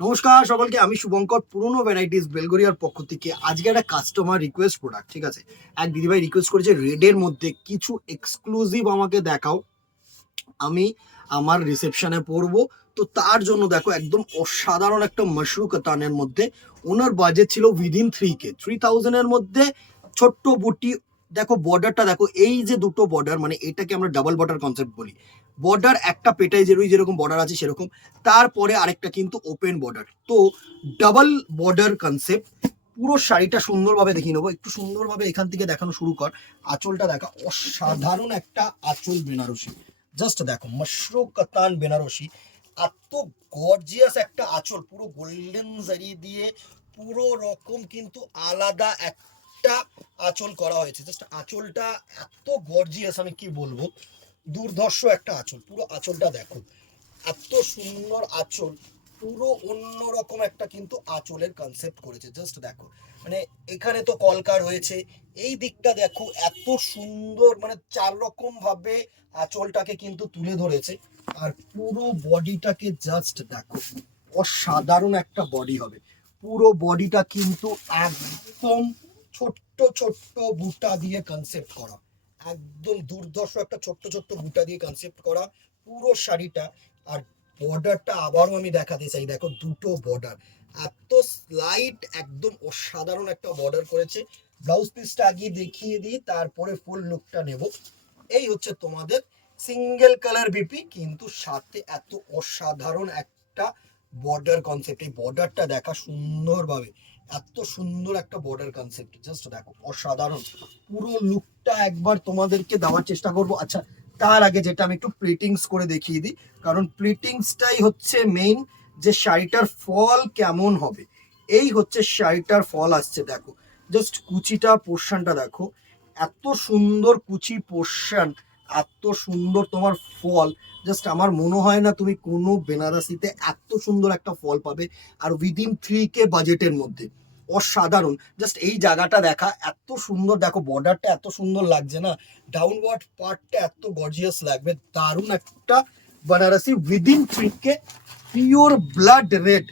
নমস্কার সকলকে, আমি শুভঙ্কর পুরনো ভ্যারাইটিস বেলগরিয়ার পক্ষ থেকে। আজকে একটা কাস্টমার রিকোয়েস্ট প্রোডাক্ট, ঠিক আছে। এক দিদিভাই রিকোয়েস্ট করেছে রেডের মধ্যে কিছু এক্সক্লুসিভ আমাকে দেখাও, আমি আমার রিসেপশনে পরবো। তো তার জন্য দেখো একদম অসাধারণ একটা মাশরু কাতানের মধ্যে ওনার বাজেট ছিল উইদিন 3K, 3000 এর মধ্যে ছোট্ট বুটি। দেখো বর্ডারটা দেখো, এই যে দুটো বর্ডার, মানে এটাকে আমরা ডাবল বর্ডার কনসেপ্ট বলি। বর্ডার একটা পেটায় যেরকম বর্ডার আছে সেরকম, তারপরে আরেকটা কিন্তু ওপেন বর্ডার। তো ডাবল বর্ডার কনসেপ্ট। পুরো শাড়িটা সুন্দরভাবে দেখিয়ে নেবো, একটু সুন্দরভাবে এখান থেকে দেখানো শুরু কর। আঁচলটা দেখা, অসাধারণ একটা আঁচল বেনারসি। জাস্ট দেখো মাশরু কাতান বেনারসি, এত গর্জিয়াস একটা আঁচল, পুরো গোল্ডেন জারি দিয়ে পুরো রকম কিন্তু আলাদা একটা আঁচল করা হয়েছে। জাস্ট আঁচলটা এত গর্জিয়াস, আমি কি বলবো, দুর্ধর্ষ একটা আঁচল। পুরো আঁচলটা দেখো, এত সুন্দর আঁচল, পুরো অন্যরকম একটা কিন্তু আঁচলের কনসেপ্ট করেছে। জাস্ট দেখো, মানে এখানে তো কলকার হয়েছে, এই দিকটা দেখো এত সুন্দর, মানে 4 রকম ভাবে আঁচলটাকে কিন্তু তুলে ধরেছে। আর পুরো বডিটাকে জাস্ট দেখো, অসাধারণ একটা বডি হবে। পুরো বডিটা কিন্তু একদম ছোট্ট ছোট্ট বুটা দিয়ে কনসেপ্ট করা, একদম দুর্ধর্ষ একটা ছোট্ট ছোট্ট বুটা দিয়ে কনসেপ্ট করা পুরো শাড়িটা। আর বর্ডারটা আবারও আমি দেখাতে চাই, দেখো দুটো বর্ডার, এত স্লাইট, একদম অসাধারণ একটা বর্ডার করেছে। ব্লাউজ পিসটা আগে দেখিয়ে দিই, তারপরে ফুল লুকটা নেব। এই হচ্ছে তোমাদের সিঙ্গেল কালার বিপি, কিন্তু সাথে এত অসাধারণ একটা বর্ডার কনসেপ্ট। এই বর্ডারটা দেখা সুন্দরভাবে, এত সুন্দর একটা বর্ডার কনসেপ্ট, জাস্ট দেখো অসাধারণ। পুরো লুকটা একবার তোমাদেরকে দেওয়ার চেষ্টা করব। আচ্ছা, তার আগে যেটা আমি একটু প্লিটিংস করে দেখিয়ে দিই, কারণ প্লিটিংসটাই হচ্ছে মেইন, যে শাড়িটার ফল কেমন হবে। এই হচ্ছে শাড়িটার ফল আসছে, দেখো জাস্ট কুচিটা, পোর্শনটা দেখো, এত সুন্দর কুচি পোর্শন, এত সুন্দর তোমার ফল। জাস্ট আমার মনে হয় না তুমি কোনো বেনারসিতে এত সুন্দর একটা ফল পাবে, আর উইদিন 3K বাজেটের মধ্যে। অসাধারণ। জাস্ট এই জায়গাটা দেখা, এত সুন্দর, দেখো বর্ডারটা এত সুন্দর লাগছে না, ডাউনওয়ার্ড পার্টটা এত গর্জিয়াস লাগবে। দারুণ একটা Banarasi within 3K, pure blood red,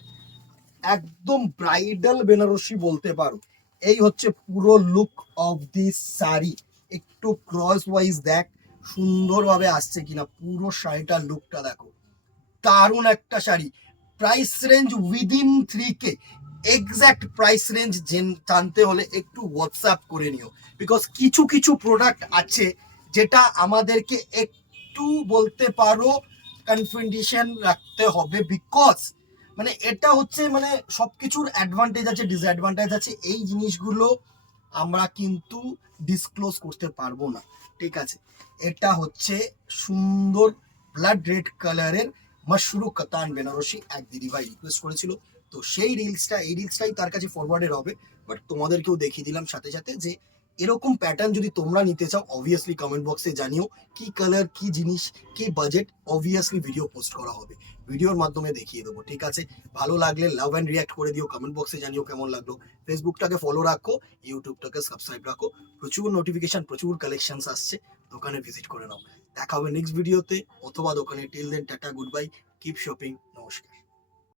একদম ব্রাইডাল বেনারসি বলতে পারো। এই হচ্ছে পুরো লুক অফ দি শাড়ি। একটু ক্রস ওয়াইজ দেখ সুন্দরভাবে আসছে কিনা, পুরো শাড়িটার লুকটা দেখো, দারুণ একটা sari. Price range within 3K। Exact price range জানতে হলে একটু হোয়াটসঅ্যাপ করে নিও, বিকজ কিছু কিছু প্রোডাক্ট আছে যেটা আমাদেরকে একটু বলতে পারো কনফিডেন্সিয়াল রাখতে হবে, বিকজ মানে এটা হচ্ছে, মানে সবকিছুর অ্যাডভান্টেজ আছে, ডিসঅ্যাডভান্টেজ আছে। এই জিনিসগুলো আমরা কিন্তু ডিসক্লোজ করতে পারবো না, ঠিক আছে। এটা হচ্ছে সুন্দর ব্লাড রেড কালারের মাশরু কাতান বেনারসি, এক দিদিভাই রিকোয়েস্ট করেছিল। তো সেই রিলসটা, এই রিলসটাই তার কাছে ফরওয়ার্ডের হবে। বাট তোমাদেরকেও দেখিয়ে দিলাম সাথে সাথে, যে এরকম প্যাটার্ন যদি তোমরা নিতে চাও, অবভিয়াসলি কমেন্ট বক্সে জানিও কি কালার, কি জিনিস, কি বাজেট, অবভিয়াসলি ভিডিও পোস্ট করা হবে, ভিডিওর মাধ্যমে দেখিয়ে দেবো, ঠিক আছে। ভালো লাগলে লাভ অ্যান্ড রিয়াক্ট করে দিও, কমেন্ট বক্সে জানিও কেমন লাগলো। ফেসবুকটাকে ফলো রাখো, ইউটিউবটাকে সাবস্ক্রাইব রাখো, প্রচুর নোটিফিকেশন, প্রচুর কালেকশনস আসছে, দোকানে ভিজিট করে নাও। দেখা হবে নেক্সট ভিডিওতে অথবা দোকানে। Till then tata, good bye, keep shopping, নমস্কার।